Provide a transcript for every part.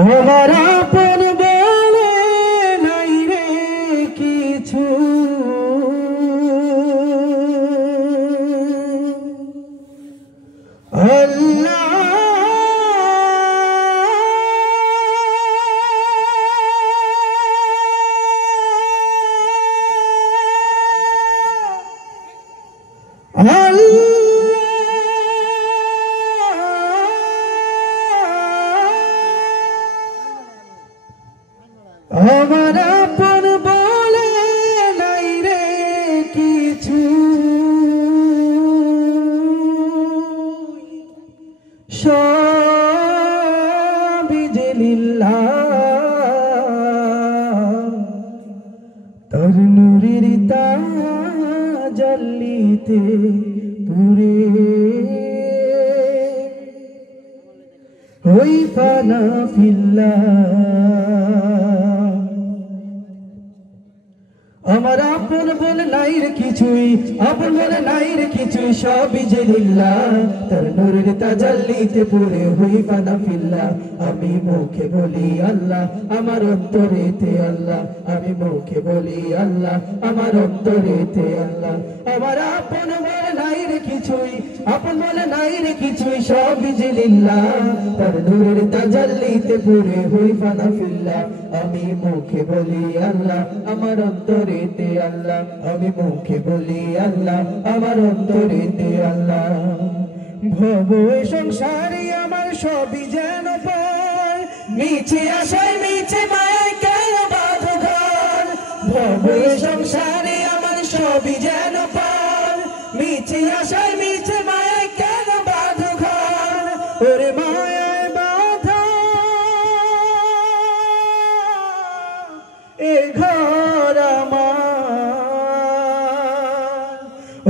আমার আপন বলে নাই রে কিছু, আল্লাহ আমার আপন বলে নাই রে কিছু, সবই যে লিল্লাহ, তার নূরের তাজাল্লিতে পুরে হই ফানা ফিল্লাহ। আমার আপন বলে নাই রে কিছুই, আপন বলে নাই রে কিছুই, সবই যে লিল্লাহ, তার নূরের তাজাল্লিতে পুরে হই ফানা ফিল্লাহ। আমি মুখে বলি আল্লাহ, আমার অন্তরেতে আল্লাহ, আমি মুখে বলি আল্লাহ, আমার অন্তরেতে আল্লাহ। আমার আপন বলে নাই রে কিছুই, আপন বলে নাই রে কিছুই, সবই যে লিল্লাহ, তার নূরের তাজাল্লিতে পুরে হই ফানা ফিল্লাহ। আমি মুখে বলি আল্লাহ, আমার অন্তরেতে আল্লাহ, আমি মুখে বলি আল্লাহ, আমার অন্তরেতে আল্লাহ। ভব সংসারে আমার সবই যেন পায়, মিছে আশায় মিছে মায়ায় কেন বাঁধো ঘর। ভব সংসারে আমার সবই যেন পায়, মিছে আশায় মিছে মায়ায় কেন বাঁধো ঘর। ওরে মায়ায় বাঁধা এ ঘর আমার,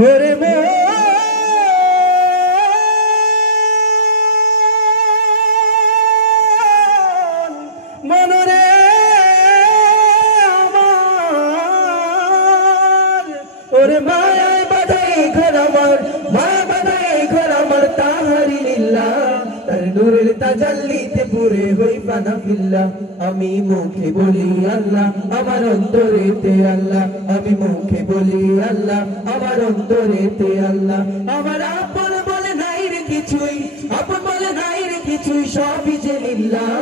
ওরে মনরে আমার, ওরে মায়ায় বাঁধা এ ঘর আমার, মায়া বাঁধা এ ঘর আমার, তাহারি লিল্লাহ, তার নূরের তাজাল্লিতে পুরে হই ফানা ফিল্লাহ। আমি মুখে বলি আল্লাহ, আমার অন্তরেতে আল্লাহ, আমি মুখে বলি আল্লাহ, আমার অন্তরেতে আল্লাহ। আমার আপন বলে নাই রে কিছুই, আপন বলে নাই রে কিছুই, সবই যে লিল্লাহ,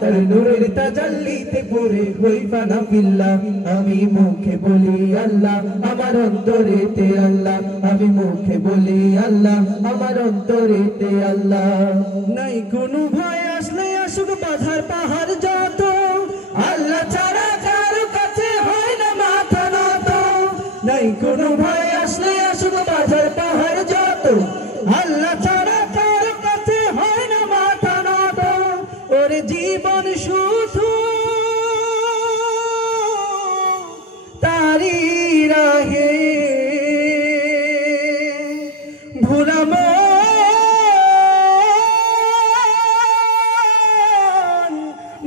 তার নূরের তাজাল্লিতে পুরে হই ফানা ফিল্লাহ। আমি মুখে বলি আল্লাহ, আমার অন্তরেতে আল্লাহ, আমি মুখে বলি আল্লাহ, আমার অন্তরেতে আল্লাহ। নাই কোনো ভয় আসলে আসুক বাধার পাহাড় যত, আল্লাহ ছাড়া কারো কাছে হয় না মাথা নত। নাই কোনো ভয় আসলে আসুক বাধার পাহাড় যত, আল্লাহ ছাড়া কারো কাছে হয় না মাথা নত। ওরে জীবন শুধু তারি রাহে ভুলামো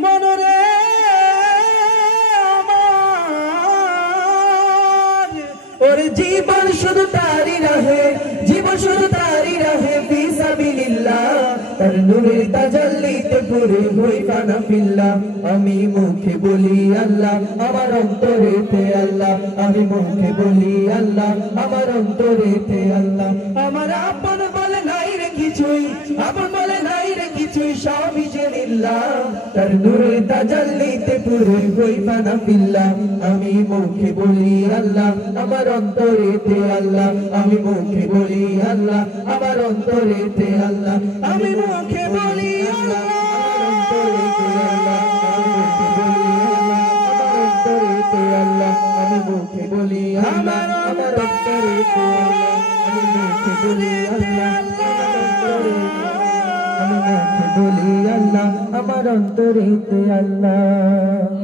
মনরে আমার, ওরে জীবন শুধু তারি রাহে, জীবন শুধু তারি রাহে ফি সাবিলিল্লাহ, তার নূরের তাজাল্লিতে পুরে হই ফানা ফিল্লাহ। আমি মুখে বলি আল্লাহ, আমার অন্তরেতে আল্লাহ, আমি মুখে বলি আল্লাহ, আমার অন্তরেতে আল্লাহ। আমার আপন বলে নাই রে কিছুই, আপন বলে নাই রে কিছুই, সবই যে লিল্লাহ, তার নূরের তাজাল্লিতে পুরে হই ফানা ফিল্লাহ। আমি মুখে বলি আল্লাহ, আমার অন্তরেতে আল্লাহ, আমি মুখে বলি আল্লাহ, আমার অন্তরেতে আল্লাহ। আমি মুখে বলি আল্লাহ, আমার অন্তরেতে আল্লাহ, আমি মুখে বলি আল্লাহ, আমার অন্তরেতে আল্লাহ, আমি মুখে বলি আল্লাহ, আমি মুখে বলি আল্লাহ, আমার অন্তরেতে আল্লাহ।